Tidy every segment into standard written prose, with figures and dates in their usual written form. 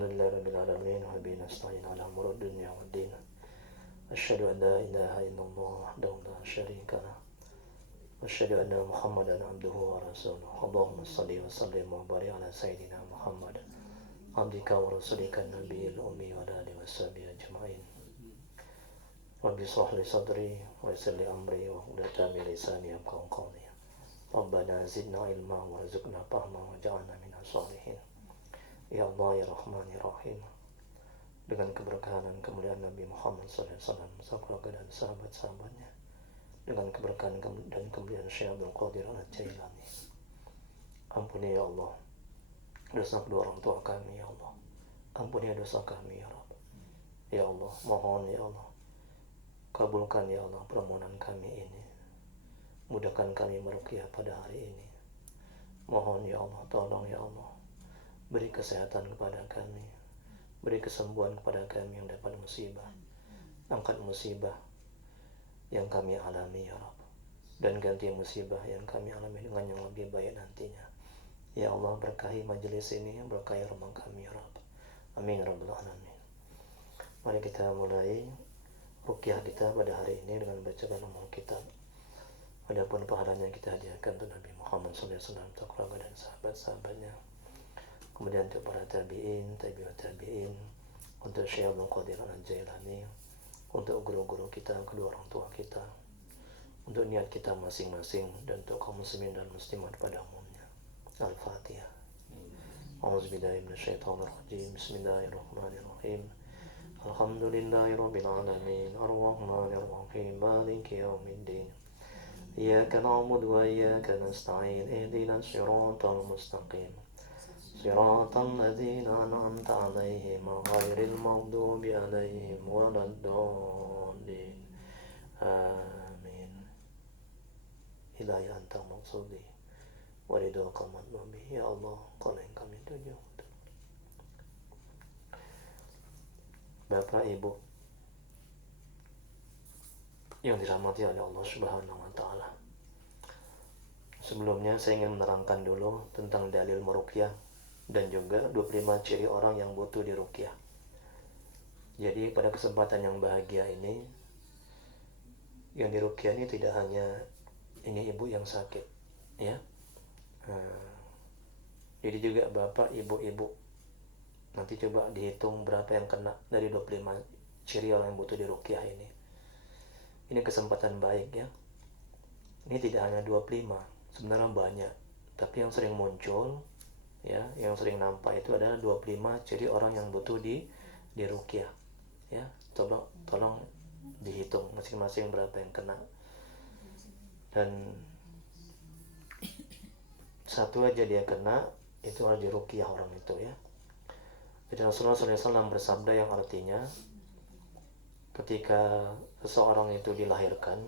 Alhamdulillahi rabbil alamin wa bihi nasta'in ala umuri dunya waddin. Asyhadu an la ilaha illallah wahdahu la syarika lah. Asyhadu anna Muhammadan abduhu wa rasuluh. Allahumma shalli wa sallim wa barik ala sayyidina Muhammad abdika wa rasulika nabiyil ummi wa ala alihi washabihi ajma'in. Rabbi shrah li sadri wa yassir li amri wa hlul min lisani yafqahu qawli. Rabbana zidna ilma warzuqna fahma waj'alna minas shalihin. Ya Allah ya Rahman ya Rahim. Dengan keberkahan dan kemuliaan Nabi Muhammad SAW, keluarga dan sahabat-sahabatnya, dengan keberkahan dan kemuliaan Syekh Abdul Qadir Al-Jailani, ampuni ya Allah dosa kedua orang tua kami ya Allah. Ampuni dosa kami ya Rabb. Ya Allah, mohon ya Allah, kabulkan ya Allah permohonan kami ini. Mudahkan kami meruqyah pada hari ini. Mohon ya Allah, tolong ya Allah, beri kesehatan kepada kami, beri kesembuhan kepada kami yang dapat musibah. Angkat musibah yang kami alami ya Rabb, dan ganti musibah yang kami alami dengan yang lebih baik nantinya. Ya Allah, berkahi majelis ini, berkahi rumah kami ya Rabb. Amin ya Rabbal Alamin. Mari kita mulai ruqyah kita pada hari ini dengan bacakan ummul kitab. Adapun pahalanya kita hadiahkan untuk Nabi Muhammad SAW, untuk keluarga dan sahabat-sahabatnya, kemudian untuk para tabi'in, tabi'ut tabi'in, untuk Syekh Abdul Qadir Al-Jailani, untuk guru-guru kita, kedua orang tua kita, untuk niat kita masing-masing, dan untuk kaum muslimin dan muslimat pada umumnya. Al-Fatihah. A'udzubillahi minasyaitonirrajim. Bismillahirrahmanirrahim. Alhamdulillahirabbil alamin. Arrahmanirrahim. Maliki yaumiddin. Iyyaka na'budu wa iyyaka nasta'in. Ihdinas siratal mustaqim. Siratal ladzina an'amta 'alaihim ghairil maghdubi 'alaihim waladdallin. Amin. Ilahi anta maqsudi wa ridhoka matlubi. Ya Allah, Kau yang kami tuju. Bapak Ibu yang dirahmati oleh Allah Subhanahu wa taala. Sebelumnya saya ingin menerangkan dulu tentang dalil meruqyah dan juga 25 ciri orang yang butuh diruqyah. Jadi pada kesempatan yang bahagia ini, yang diruqyah ini tidak hanya ini ibu yang sakit, ya. Jadi juga bapak, ibu-ibu, nanti coba dihitung berapa yang kena dari 25 ciri orang yang butuh diruqyah ini. Ini kesempatan baik ya. Ini tidak hanya 25, sebenarnya banyak. Tapi yang sering muncul, ya, yang sering nampak itu adalah 25 ciri orang yang butuh diruqyah. Ya, tolong dihitung masing-masing berapa yang kena. Dan satu aja dia kena, itu harus diruqyah orang itu ya. Jadi Rasulullah SAW bersabda yang artinya, ketika seseorang itu dilahirkan,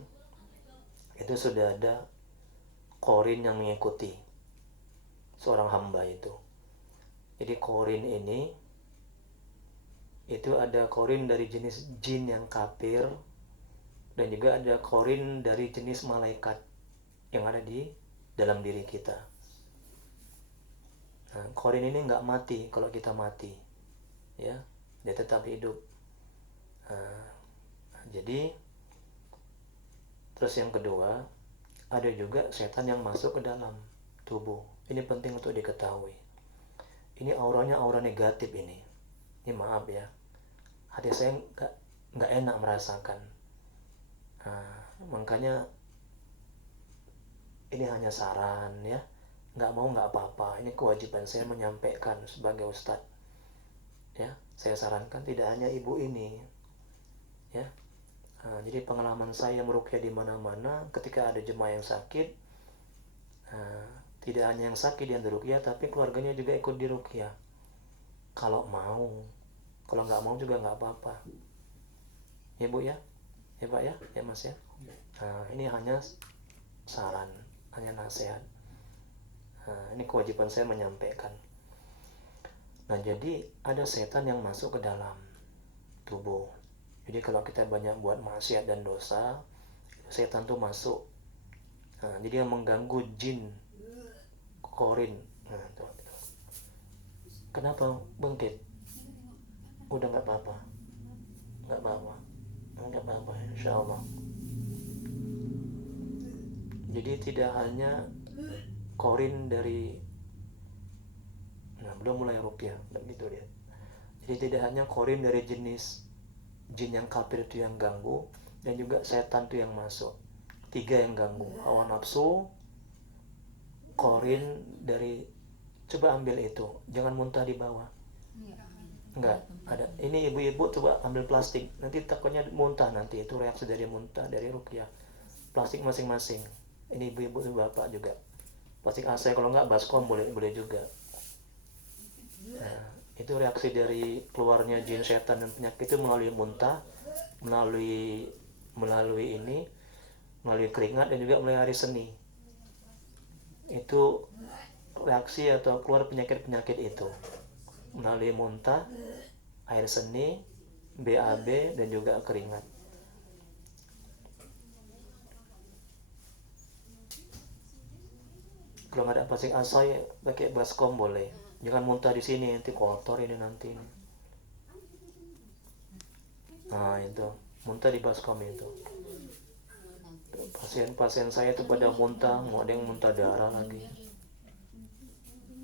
itu sudah ada qorin yang mengikuti seorang hamba itu. Jadi qorin ini, itu ada qorin dari jenis jin yang kafir, dan juga ada qorin dari jenis malaikat yang ada di dalam diri kita. Nah, qorin ini nggak mati kalau kita mati, ya, dia tetap hidup. Jadi terus yang kedua, ada juga setan yang masuk ke dalam tubuh. Ini penting untuk diketahui. Ini auranya aura negatif ini. Ini maaf ya, hati saya nggak enak merasakan. Makanya ini hanya saran ya. Nggak mau nggak apa-apa. Ini kewajiban saya menyampaikan sebagai ustadz. Ya, saya sarankan tidak hanya ibu ini. Ya. Jadi pengalaman saya meruqyah di mana-mana, ketika ada jemaah yang sakit, tidak hanya yang sakit yang diruqyah, tapi keluarganya juga ikut diruqyah. Kalau mau, kalau nggak mau juga nggak apa-apa. Ya Bu ya, ya Pak ya, ya Mas ya. Ini hanya saran, hanya nasihat. Ini kewajiban saya menyampaikan. Nah, jadi ada setan yang masuk ke dalam tubuh. Jadi kalau kita banyak buat maksiat dan dosa, setan tuh masuk. Jadi yang mengganggu jin qorin. Kenapa bangkit? Udah nggak apa-apa, nggak apa-apa, nggak apa-apa, insya Allah. Jadi tidak hanya korin dari, nah belum mulai rukyah, begitu dia. Jadi tidak hanya korin dari jenis jin yang kafir itu yang ganggu, dan juga setan itu yang masuk. 3 yang ganggu, hawa nafsu, korin dari, coba ambil itu, jangan muntah di bawah. Enggak ada. Ini ibu-ibu coba ambil plastik, nanti takutnya muntah, nanti itu reaksi dari muntah dari rukyah. Plastik masing-masing. Ini ibu-ibu dan bapak juga. Plastik AC, kalau enggak baskom boleh juga. Nah, itu reaksi dari keluarnya jin, setan, dan penyakit itu melalui muntah, melalui ini, melalui keringat, dan juga melalui hari seni. Itu reaksi atau keluar penyakit-penyakit itu melalui muntah, air seni, BAB, dan juga keringat. Kalau nggak ada plastik asai, pakai baskom boleh. Jangan muntah di sini, nanti kotor ini nanti. Nah itu, muntah di baskom itu. Pasien-pasien saya itu pada muntah, mau ada yang muntah darah lagi.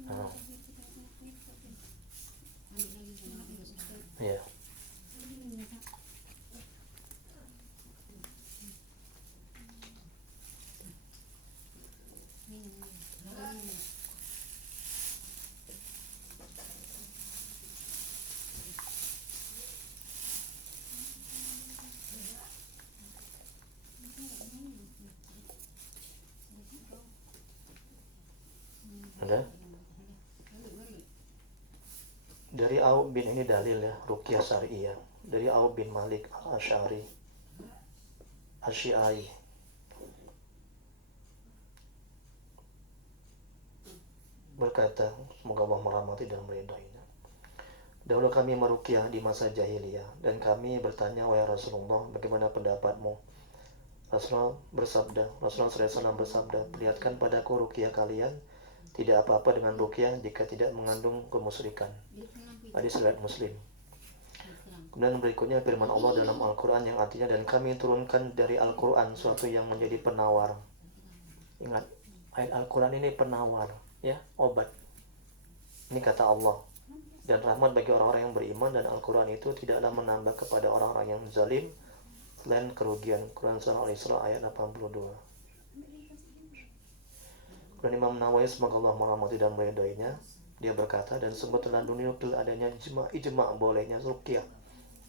Nah, ya. Ada? Dari Auf bin, ini dalil ya, ruqyah syariah. Dari Auf bin Malik al-Asy'ari Asy-Syi'ai. Berkata, semoga Allah merahmati dan meridainya. Dahulu kami meruqyah di masa jahiliyah, dan kami bertanya, wahai Rasulullah, bagaimana pendapatmu? Rasulullah SAW bersabda, perlihatkan padaku ruqyah kalian, tidak apa-apa dengan ruqyah jika tidak mengandung kemusyrikan. Hadis riwayat Muslim. Kemudian berikutnya firman Allah dalam Al-Quran yang artinya, dan kami turunkan dari Al-Quran suatu yang menjadi penawar. Ingat, ayat Al-Quran ini penawar, ya, obat. Ini kata Allah. Dan rahmat bagi orang-orang yang beriman, dan Al-Quran itu tidaklah menambah kepada orang-orang yang zalim selain kerugian. Quran Surah Al-Isra ayat 82. Dan Imam Nawawi, semoga Allah merahmati dan meridainya, dia berkata, dan sungguh telah dinukil adanya ijma' bolehnya ruqyah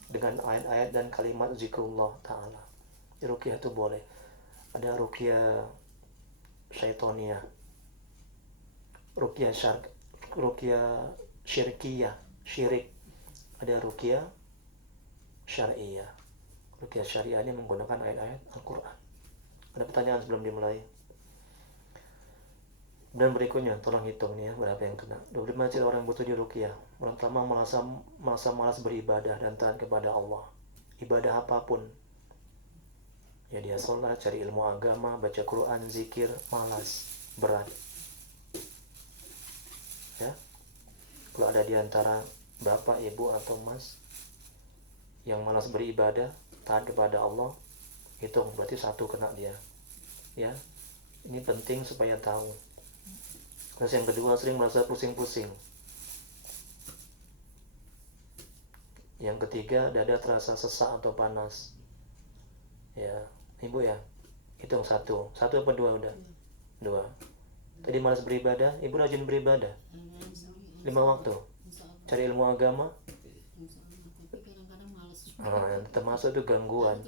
dengan ayat-ayat dan kalimat zikrullah ta'ala. Ruqyah itu boleh. Ada ruqyah syaitonia, ruqyah syirkiyah, syirik. Ada ruqyah syariah. Ruqyah syariah ini menggunakan ayat-ayat Al-Quran. Ada pertanyaan sebelum dimulai? Dan berikutnya, tolong hitung nih ya, berapa yang kena. 25 ciri orang yang butuh diruqyah. Orang pertama merasa malas beribadah dan taat kepada Allah. Ibadah apapun. Ya dia sholat, cari ilmu agama, baca Quran, zikir, malas, berat. Ya. Kalau ada di antara bapak, ibu, atau mas yang malas beribadah, taat kepada Allah, hitung, berarti 1 kena dia. Ya. Ini penting supaya tahu. Terus yang kedua, sering merasa pusing-pusing. Yang ketiga, dada terasa sesak atau panas. Ya, ibu ya, hitung 1 apa 2 udah? 2. Tadi malas beribadah, ibu rajin beribadah 5 waktu. Cari ilmu agama. Yang termasuk itu gangguan.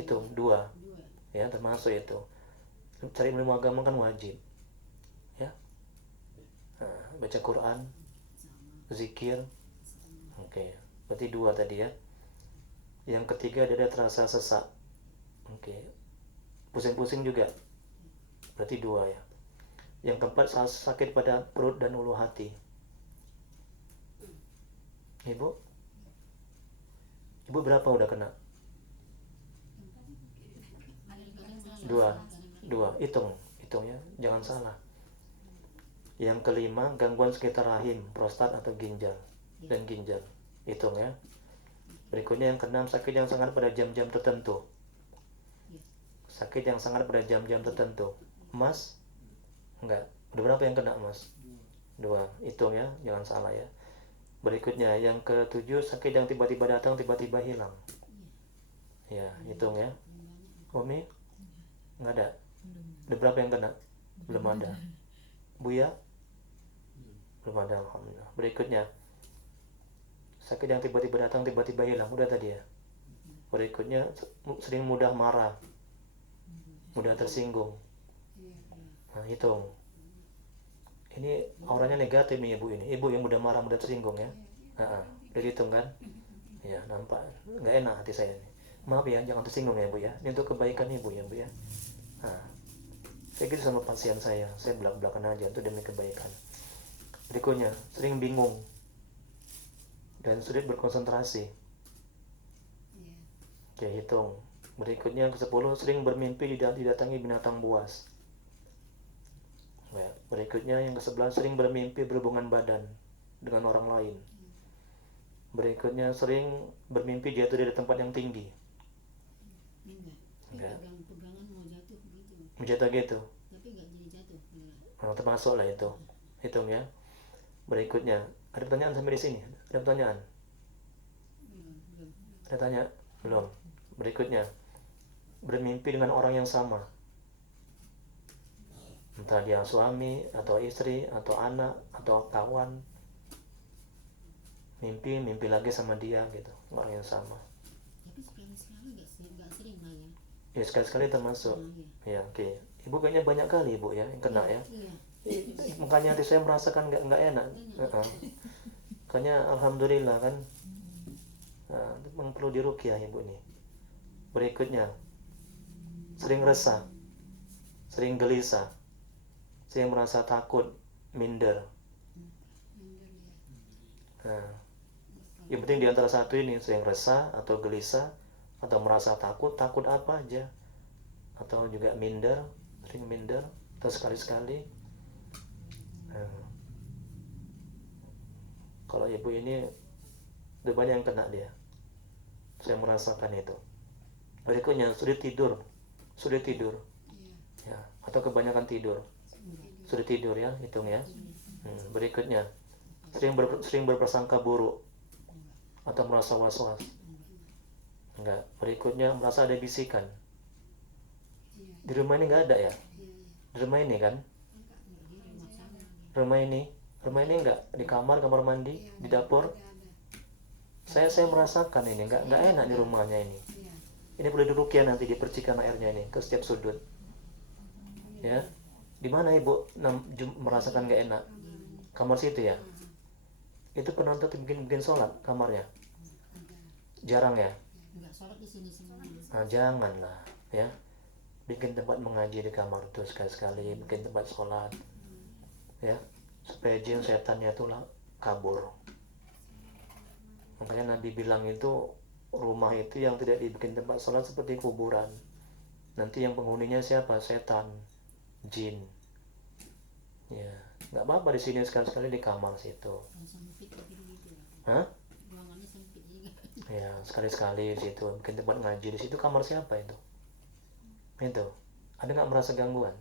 Hitung 2. Ya, termasuk itu. Cari ilmu agama kan wajib. Ya. Baca Quran, zikir. Oke, berarti 2 tadi ya. Yang ketiga, dada terasa sesak. Oke. Pusing-pusing juga. Berarti 2 ya. Yang keempat, sakit pada perut dan ulu hati. Ibu berapa udah kena? 2. Hitung ya, jangan salah. Yang kelima, gangguan sekitar rahim, prostat atau ginjal. Hitung ya. Berikutnya yang keenam, sakit yang sangat pada jam-jam tertentu. Sakit yang sangat pada jam-jam tertentu. Mas? Enggak. Udah berapa yang kena, Mas? 2. Hitung ya, jangan salah ya. Berikutnya yang ketujuh, sakit yang tiba-tiba datang, tiba-tiba hilang. Ya, hitung ya. Umi? Enggak ada. Udah berapa yang kena? Belum ada. Buya? Belum ada, alhamdulillah. Berikutnya, sakit yang tiba-tiba datang, tiba-tiba hilang. Udah tadi ya. Berikutnya, sering mudah marah, mudah tersinggung. Nah, hitung. Ini auranya negatif nih ibu ini. Ibu yang mudah marah, mudah tersinggung ya. Udah hitung kan? Ya, nampak. Nggak enak hati saya nih. Maaf ya, jangan tersinggung ya bu ya. Ini untuk kebaikan ibu ya bu ya. Nah, saya gitu sama pasien saya belak-belakan aja itu demi kebaikan. Berikutnya, sering bingung dan sulit berkonsentrasi. Oke, hitung. Berikutnya ke-10, sering bermimpi didatangi binatang buas. Ya, berikutnya yang ke-11, sering bermimpi berhubungan badan dengan orang lain. Berikutnya, sering bermimpi jatuh dari tempat yang tinggi. Enggak. Pegangan mau jatuh gitu. Jatuh gitu. Tapi nggak jadi jatuh. Nah, termasuk lah itu. Hitung ya. Berikutnya, ada pertanyaan sampai di sini? Ada pertanyaan? Belum. Ada tanya? Belum. Berikutnya, bermimpi dengan orang yang sama. Entah dia suami, atau istri, atau anak, atau kawan. Mimpi lagi sama dia gitu, orang yang sama. Tapi sekali-sekali nggak sering lah ya. Ya sekali-sekali termasuk. Ya oke. Ibu kayaknya banyak kali ibu ya yang kena ya. Iya. Makanya hati saya merasakan nggak enak. Makanya alhamdulillah kan. Memang perlu diruqyah ibu ini. Berikutnya, sering resah, sering gelisah, sering merasa takut, minder. Nah, yang penting di antara satu ini, sering resah atau gelisah atau merasa takut apa aja, atau juga minder, sering minder atau sekali-sekali. Nah, kalau ibu ini udah banyak yang kena dia, saya merasakan itu. Berikutnya, sulit tidur ya, atau kebanyakan tidur, sulit tidur ya, hitung ya. Berikutnya, sering berprasangka buruk atau merasa was-was. Enggak. Berikutnya, merasa ada bisikan. Di rumah ini nggak ada ya? Di rumah ini kan? Rumah ini enggak, di kamar mandi, di dapur. Saya merasakan ini nggak enak di rumahnya ini. Ini perlu diruqyah nanti, dipercikan airnya ini ke setiap sudut. Ya, di mana ibu merasakan nggak enak? Kamar situ ya. Itu pernah bikin sholat kamarnya? Jarang ya? Nggak sholat di sini semua. Nah, janganlah ya. Bikin tempat mengaji di kamar itu sekali-sekali, bikin tempat sholat. Ya, supaya jin setannya itu kabur. Makanya Nabi bilang itu, rumah itu yang tidak dibikin tempat sholat seperti kuburan. Nanti yang penghuninya siapa? Setan, jin. Ya, nggak apa-apa di sini sekali-sekali di kamar situ. Sempit gitu. Hah? Ruangannya sempit juga. Ya, sekali-sekali di situ bikin tempat ngaji. Di situ kamar siapa itu? Itu. Ada nggak merasa gangguan?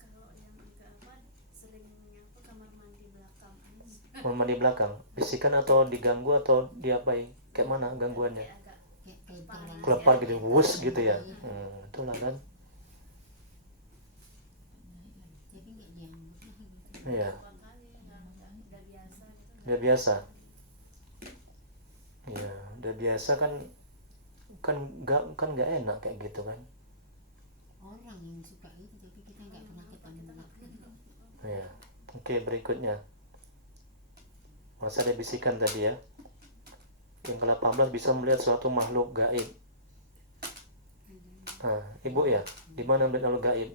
Kalau yang gangguan sering nyangkut kamar mandi belakang. Kamar mandi belakang. Bisikan atau diganggu atau diapain? Kayak mana gangguannya? Kayak Kelepar gitu, wus gitu ya. Itulah kan. Tapi nggak dianggut. Iya. Udah biasa gitu. Ya, udah biasa kan nggak enak kayak gitu kan. Orang yang suka itu, tapi kita nggak pernah ketemu. Ya. Oke, berikutnya. Masa ada bisikan tadi ya. Yang ke-18, bisa melihat suatu makhluk gaib. Nah, ibu ya, di mana melihat makhluk gaib?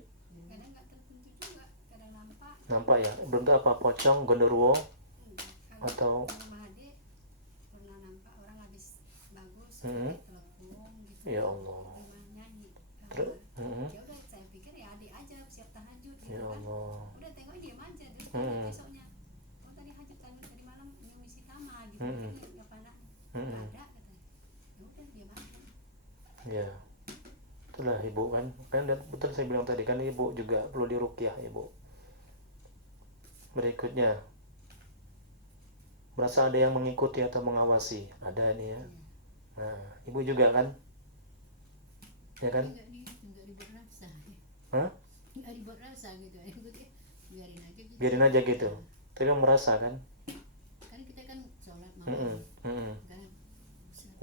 Kadang nggak tertentu juga, kadang nampak. Nampak ya? Belum tahu apa, pocong, gondorwo, atau Rumah adik pernah nampak orang habis bagus pakai telepon gitu. ya Allah. Rumahnya di Terus, ya udah saya pikir ya adik aja siap tahajud gitu ya kan. Allah. Udah tengok diam aja terus besoknya. Oh tadi hajat tadi malam mengisi kamar gitu kan nggak pada ada katanya. Ya, itulah ibu kan betul saya bilang tadi kan, ibu juga perlu diruqyah ibu. Berikutnya, merasa ada yang mengikuti atau mengawasi, ada ini ya. Nah, ibu juga kan, ya kan? Enggak dibuat rasa. Hah? Enggak dibuat rasa gitu. Biarin aja gitu. Biarin aja gitu. Tapi yang merasa kan? Kan kita kan sholat malam. Kan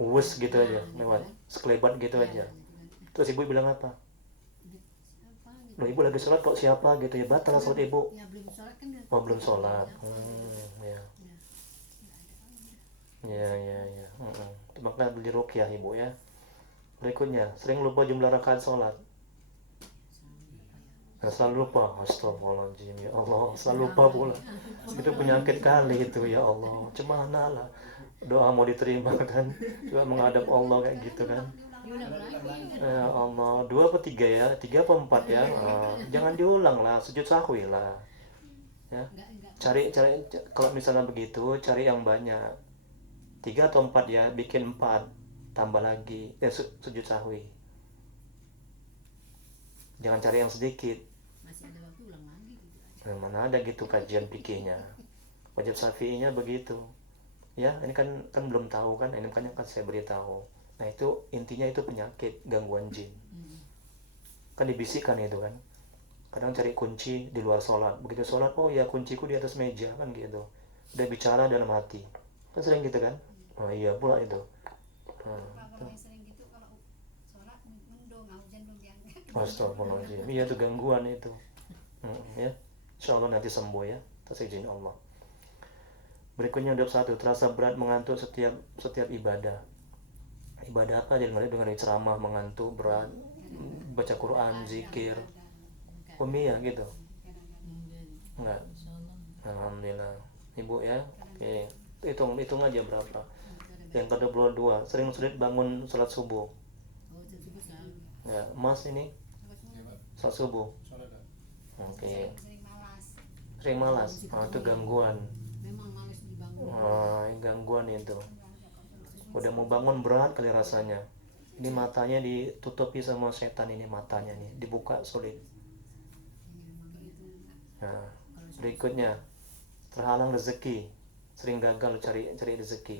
Uwes gitu nah, aja, gitu lewat kan. sekelebat gitu Ya, aja. gitu kan. Terus ibu bilang apa? Apa gitu. Loh, ibu lagi sholat kok siapa gitu ya, batal sholat ibu. Ya belum sholat kan. Oh, belum sholat. Ya. Ya. Ya. Maka diruqyah ibu ya. Berikutnya, sering lupa jumlah rakaat sholat. Nah, selalu lupa. Astagfirullahaladzim, ya Allah, selalu lupa pula. Itu penyakit kali itu, ya Allah. Cemana lah doa mau diterima kan, coba menghadap Allah kayak gitu kan. Diulang lagi. Ya Allah, 2 apa 3 ya, 3 apa 4 ya. Jangan diulang lah, sujud sahwi lah ya. Cari kalau misalnya begitu, cari yang banyak, 3 atau 4 ya, bikin 4, tambah lagi sujud sahwi. Jangan cari yang sedikit. Masih ada waktu ulang lagi gitu aja. Nah, mana ada gitu kajian fikihnya. Wajib syafi'inya begitu. Ya, ini kan belum tahu kan, ini kan saya beritahu. Nah, itu intinya itu penyakit, gangguan jin. Kan dibisikkan itu kan. Kadang cari kunci di luar sholat. Begitu sholat, oh ya kunciku di atas meja kan gitu. Udah bicara dalam hati. Kan sering gitu kan? Oh iya pula itu. Kalau yang sering gitu, kalau sholat mendung, hujan belum diangkat. Astagfirullahaladzim. Iya itu gangguan itu. Ya, insya Allah nanti sembuh ya, atas izin Allah. Berikutnya untuk 1, terasa berat mengantuk setiap ibadah. Ibadah apa aja, dengan ceramah mengantuk berat, baca Quran, zikir, umiyah gitu. Enggak. Alhamdulillah. Ibu ya. Oke. Hitung aja berapa. Yang ke-22, sering sulit bangun sholat subuh. Ya, Mas ini sholat subuh. Oke. Sering malas. Itu gangguan. Memang males dibangun. Gangguan itu. Udah mau bangun berat kali rasanya. Ini matanya ditutupi sama setan, ini matanya nih dibuka sulit. Nah, berikutnya, terhalang rezeki, sering gagal cari rezeki.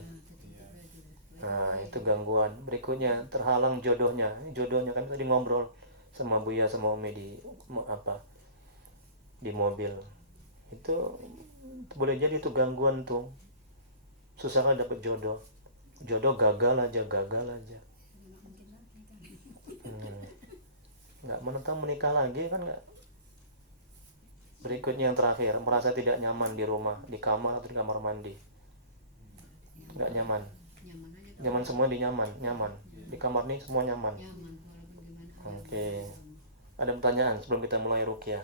Nah, itu gangguan. Berikutnya, terhalang jodohnya. Ini jodohnya kan tadi ngobrol sama Buya sama Umi di mobil. Itu boleh jadi itu gangguan tuh. Susah kan dapet jodoh. Jodoh gagal aja. Nggak menentang menikah lagi kan nggak. Berikutnya yang terakhir, merasa tidak nyaman di rumah, di kamar atau di kamar mandi. Nggak nyaman. Nyaman semua nyaman. Di kamar nih semua nyaman. Oke. Ada pertanyaan sebelum kita mulai ruqyah?